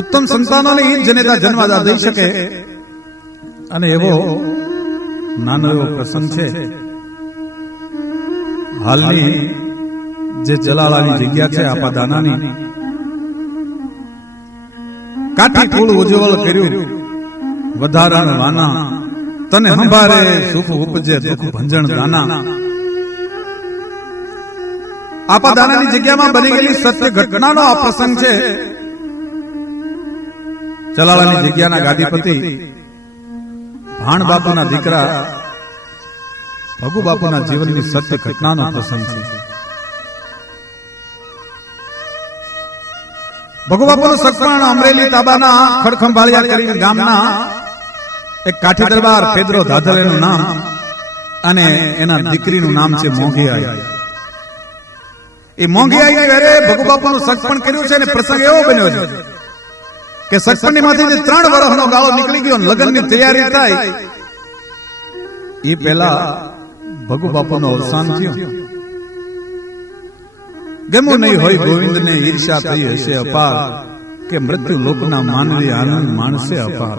ઉત્તમ સંતાનોને એ જનેતા જન્માદા દઈ શકે અને એવો નાનો એવો પ્રસંગ છે. હાલની જે જલાલાની જગ્યા છે આપા દાનાની કાઠી કુળ ઉજ્જવલ કર્યું. વધારાનું વાના તને સંભારે સુખ ઉપજે, દુઃખ ભંજણ દાના આપા દાનાની જગ્યામાં બની ગયેલી સત્ય ઘટનાનો આ પ્રસંગ છે. ચલાલાની જગ્યાના ગાદીપતિ ભાણ બાપુના દીકરા ભગુ બાપુના જીવનની સત્ય ઘટનાનો પ્રસંગ છે. ભગુ બાપુનું સગપણ અમરેલી તાબાના ખડખંભાળિયા કરીને ગામના એક કાઠી દરબાર પેદરો ધાધર એનું નામ અને એના દીકરીનું નામ છે મોંઘીઆઈ એ મોંઘીઆઈ ઘરે ભગુ બાપુનું સગપણ કર્યું છે અને પ્રસંગ એવો બન્યો છે. કે સગપણની માંથી ત્રણ વર્ષનો ગાળો નીકળી ગયો લગ્નની તૈયારી થાય, એ પહેલા ભગુ બાપુનું અવસાન થયું. ગમો નહીં હોય ગોવિંદને ઈર્ષા થઈ હશે અપાર, કે મૃત્યુ લોકના માનવી આનંદ માણસે અપાર.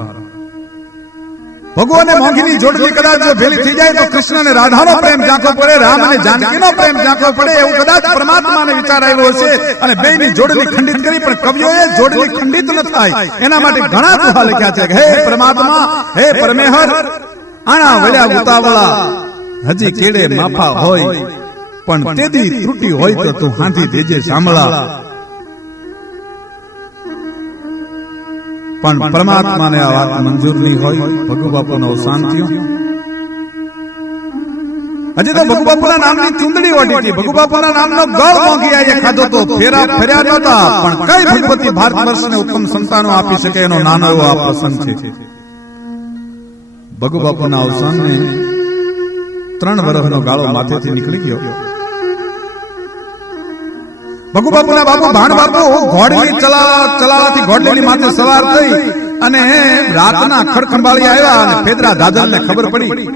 ભગવાને મોંઘીની જોડણી કદાચ ભેલી થઈ જાય તો કૃષ્ણ અને રાધાનો પ્રેમ ઝાંખો પડે રામ અને જાનકીનો પ્રેમ ઝાંખો પડે એવું કદાચ પરમાત્માને વિચાર આવ્યો હશે અને બેયની જોડણી ખંડિત કરી, પણ કવિઓએ જોડણી ખંડિત ન થાય. એના માટે ઘણા દુહા લખ્યા છે હે પરમાત્મા, હે પરમેહર, આણા વળ્યા ઉતાવળા. હજી કેડે માફા હોય, પણ તેદી ત્રુટી હોય તો તું હાંધી દેજે સાંભળા. પણ પરમાત્માને આ વાત મંજૂર નહીં હોય, ભગુ બાપુનો અવસાન હજી તો ભગુ બાપુના નામની ચૂંદડી ઓઢી હતી. ભગુ બાપુના નામનો ગળ મોંઘી આઈએ ખાધો તો ફેરા ફેર્યા નહોતા પણ કઈ ભગવતી ભારત વર્ષને ઉત્તમ સંતાનો આપી શકે એનો નાનો એવો આ પ્રસંગ છે. ભગુ બાપુના અવસાનને ત્રણ વર્ષનો ગાળો માથેથી નીકળી ગયો. ભગુ બાપુના બાપુ, ભાણ બાપુ, ઘોડની ચલા ચલાવાથી ઘોડલીની માથે સવાર થઈ અને રાતના ખડખંભાળી આવ્યા અને પેદરા દાદરને ખબર પડી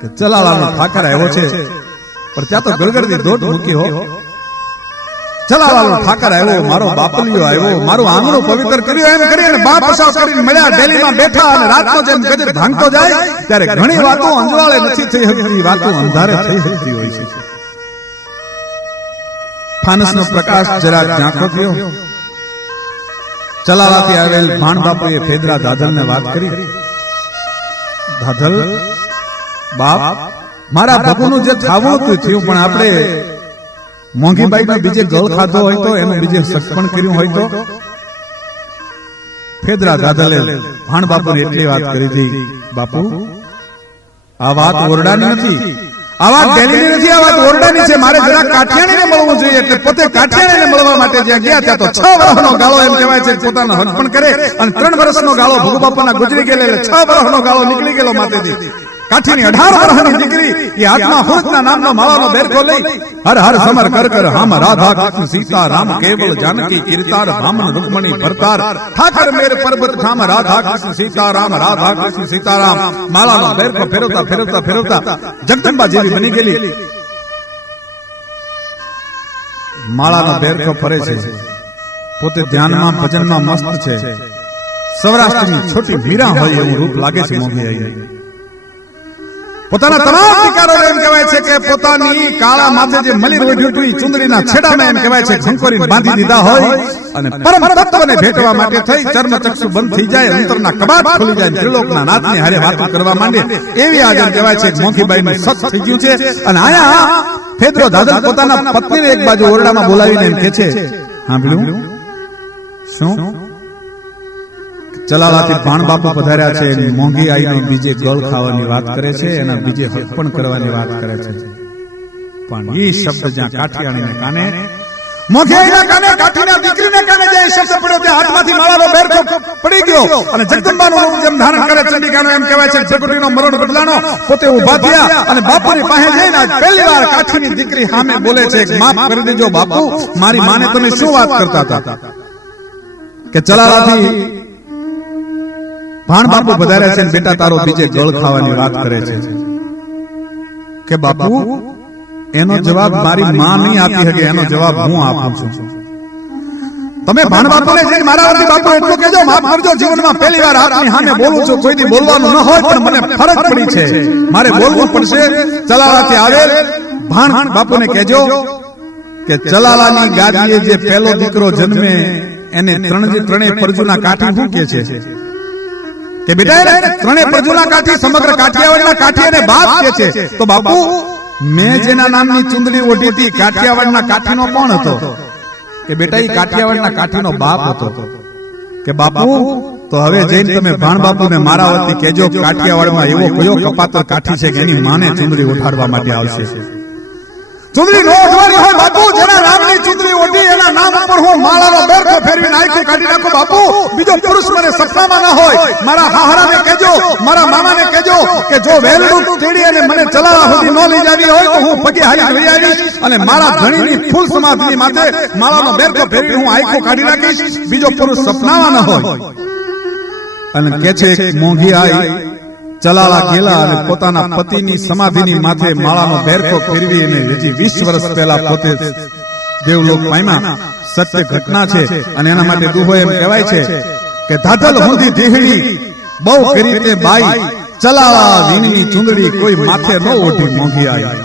કે ચલાલાનો ઠાકર આવ્યો છે. પણ ત્યાં તો ગળગળની દોટ મૂકી હો. ચલાલાનો ઠાકર આવ્યો, મારો બાપલિયો આવ્યો, મારું આંગણું પવિત્ર કર્યું, એમ કરી અને બાપ પસાવ કરીને મળ્યા ડેલીમાં બેઠા અને રાતનો જેમ ગજર ભાંગતો જાય, ત્યારે ઘણી વાતો અંજવાળે નથી થઈ શકતી, વાતો અંધારે થઈ શકતી હોય છે. ફાનસનો પ્રકાશ જરાક ઝાંખો થયો. ચલાવાથી આવેલ ભાણ બાપુએ ફેદરા દાદરને વાત કરી. દાદલ બાપ મારા બાપુનું જે થાવું હતું થયું પણ આપણે મોંઘીબાઈ બીજે ગળ ખાધો હોય તો એનું બીજે સક્ષપણ કર્યું હોય તો ફેદરા દાદલે ભાણ બાપુને એટલી વાત કરી હતી. બાપુ આ વાત ઓરડાની નથી. આ વાત ગેલીની નથી આ વાત ઓરડાની છે. મારે જરા કાઠિયાણીને મળવું જોઈએ એટલે પોતે કાઠિયાણીને મળવા માટે જ્યાં ગયા ત્યાં તો છ વર્ષનો ગાળો એમ કહેવાય છે પોતાનો હનપણ કરે અને ત્રણ વર્ષનો ગાળો ભગુ બાપાના ગુજરી ગયેલા છ વર્ષનો ગાળો નીકળી ગયેલો માટેથી કાઠીની અઢાર વર્ષની દીકરી, એ હાથમાં હુરતના નામનો માળાનો બેરકો લઈ હર હર સમર કર કર હામ રાધા કૃષ્ણ, સીતા રામ, કેવળ જાનકી, કીર્તાર ભામન રૂકમણી, ભરતાર, ઠાકર, મેર પર્વત ઠામ રાધા કૃષ્ણ, સીતા રામ, રાધા કૃષ્ણ સીતારામ માળાનો બેરકો ફેરવતા ફેરવતા ફેરવતા જગદંબા જેવી બની ગયેલી. માળાનો બેરકો ફરે છે. પોતે ધ્યાનમાં, ભજનમાં મસ્ત છે. સૌરાષ્ટ્રની છોટી મીરા હોય એવું રૂપ લાગે છે મોગી આવી પોતાના તમામ વિકારોને એમ કહેવાય છે કે પોતાની કાળા માથે જે મલી રોઢી ચુંદડીના છેડામાં એમ કહેવાય છે ખંકોરી બાંધી દીધા હોય અને પરમ તત્વને ભેટવા માટે થઈ ચર્મ ચક્ષુ બંધ થઈ જાય અંતરના કબાટ ખુલી જાય ત્રિલોકના નાથની હારે વાતો કરવા માંડે એવી આજે કહેવાય છે મોંઘીબાઈ નું સત થઈ ગયું છે. અને આયા ફેદરો દાદા પોતાના પત્નીને એક બાજુ ઓરડામાં બોલાવીને એમ કહે છે. સાંભળ્યું શું? ચલાલાથી ભાણ બાપુ પધાર્યા છે મોંઘી આઈને બીજે ગળ ખાવાની વાત કરે છે એના બીજે હડપણ કરવાની વાત કરે છે. પણ એ શબ્દ જ્યાં કાઠિયાણીને કાને કાઠીના દીકરીને કાને જે શબ્દ પડ્યો તે હાથમાંથી માળાનો બેરખો પડી ગયો. અને જગદંબાનું જેમ ધારણ કરે ચંડિકાનો એમ કહેવાય છે જગુટીનો મરણ બદલાનો પોતે ઊભા થયા અને બાપુની પાસે જઈને આજ પહેલી વાર કાઠીની દીકરી સામે બોલે છે માફ કરી દેજો બાપુ મારી માને તમે શું વાત કરતા હતા કે ચલાલાથી ભાણ બાપુ વધારે છે બેટા તારો બીજે ગળ ખાવાની વાત કરે છે કે બાપુ એનો જવાબ મારી માં નહીં આપી શકે એનો જવાબ હું આપું છું તમે ભાણ બાપુને જઈને મારા વતી બાપુ એટલું કહેજો માફ કરજો જીવનમાં પહેલી વાર આપની સામે બોલું છું કોઈથી બોલવાનું ન હોય પણ મને ફરજ પડી છે મારે બોલવું પડશે ચલાવાથી આવે ભાણ બાપુને કહેજો કે ચલાલાની ગાદીએ જે પહેલો દીકરો જન્મે એને ત્રણ ત્રણેય પરજુના કાઠી શું કે છે કે બેટા ત્રણે ત્રણેય કાઠી, સમગ્ર કાઠિયાવાડના કાઠી અને બાપ કે છે, તો બાપુ, મેં જેના નામની ચુંદડી ઓઢી હતી, કાઠિયાવાડના કાઠીનો કોણ હતો? કે બેટા એ કાઠિયાવાડના કાઠીનો બાપ હતો. કે બાપુ, તો હવે જઈને તમે ભાણ બાપુને મારા વતી કેજો કાઠિયાવાડમાં એવો કયો કપાતર કાઠી છે કે એની માને ચુંદડી ઉઠાડવા માટે આવશે? ચુંદડી નો ઉઠવાની હોય બાપુ, જેના ચુંદડી ઓઢી એના નામ ઉપર હું માળાનો બેરખો ફેરવીને આખું કાઢી નાખું, બાપુ. બીજો પુરુષ મને સપનામાં ના હોય. મારા હાહરાને કહેજો, મારા મામાને કહેજો કે જો વેલડું તેડી અને મને ચલાવા સુધી ન લઈ જાવી હોય તો હું પગે હારી લઈ આવીશ અને મારા ધણીની ફૂલ સમાધિની માથે માળાનો બેરખો ફેરવી હું આખો કાઢી નાખીશ. બીજો પુરુષ સપનામાં ન હોય. અને કે છે, એક મોંઘી આઈ ચલાલા ગેલા અને પોતાના પતિની સમાધિની માથે માળાનો બેરકો ફેરવી અને હજી વીસ વર્ષ પહેલા પોતે દેવલોક પામ્યા સત્ય ઘટના છે અને એના માટે દુહો એમ કહેવાય છે કે ધાધલ હુંધી ધીહડી બહુ કરી તે બાઈ, ચલાવા વીણની ચુંદડી કોઈ માથે ન ઓઢી મોંઘી આવી